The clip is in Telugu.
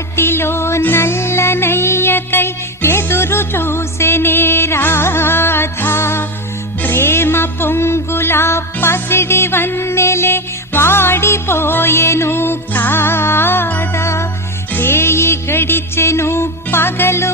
చీకటిలో నల్లనయ్యకై ఎదురు చూసెనే రాధా. ప్రేమ పొంగులా పసిడి వన్నెలే వాడిపోయెను కాదా. రేయి గడిచెను పగలు